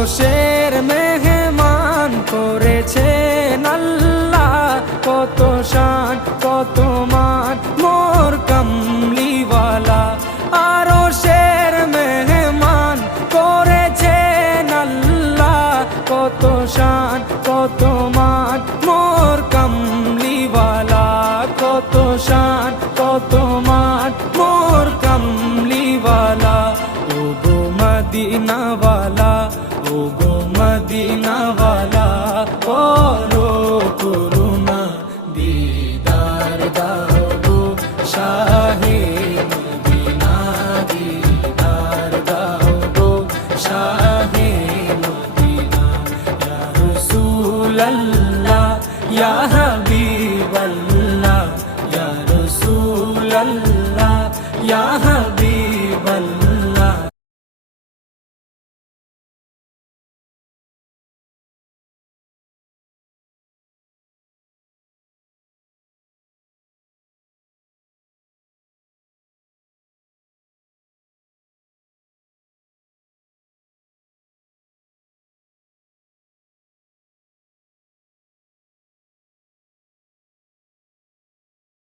আরশের মেহমান করেছেন আল্লাহ, কত শান কত মান মোর কামলিওয়ালা। আরশের মেহমান করেছেন আল্লাহ, কত শান কত মান মোর কামলিওয়ালা, কত শান কত মান মোর কামলিওয়ালা। ও গো মদিনাওয়ালা